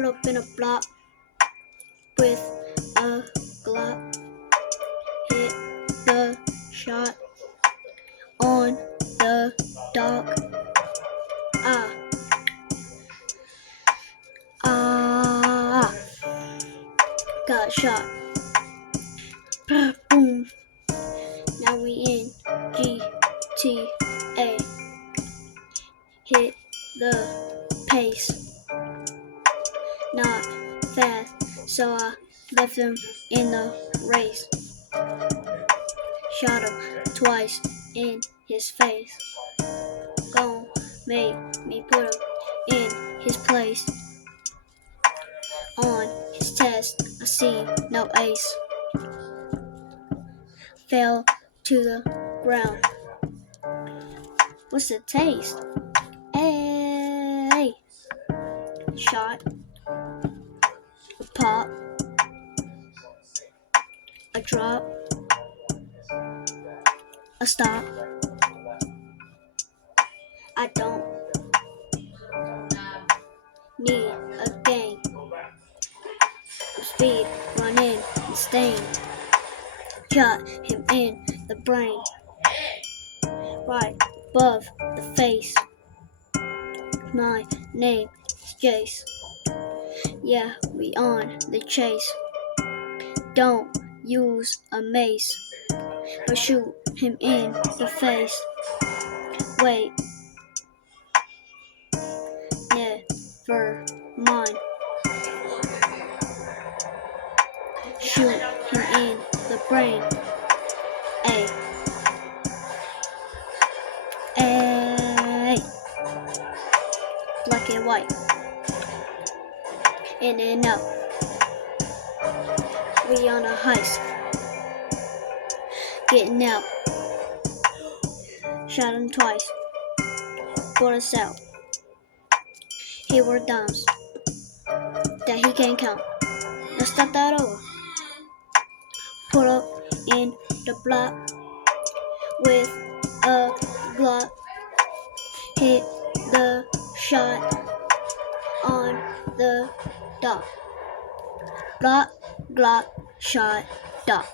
Pull up in a block with a glock. Hit the shot on the dock. Got shot. Boom. Now we in GTA. Hit the pace. Not fast, so I left him in the race. Shot him twice in his face. Gon' make me put him in his place. On his test, I see no ace. Fell to the ground. What's the taste? Hey! Shot. A pop. A drop. A stop. I don't need a gang. Speed, running, and staying. Shot him in the brain. Right above the face. My name is Jace. Yeah, we on the chase. Don't use a mace, or shoot him in the face. Wait, never mind. Shoot him in the brain. Ay. Ay. Black and white. In and out. We on a heist. Getting out. Shot him twice. Bought us out. Here were dimes that he can't count. Let's start that over. Put up in the block with a glock. Hit the shot on the dock. Glock, shot, dock.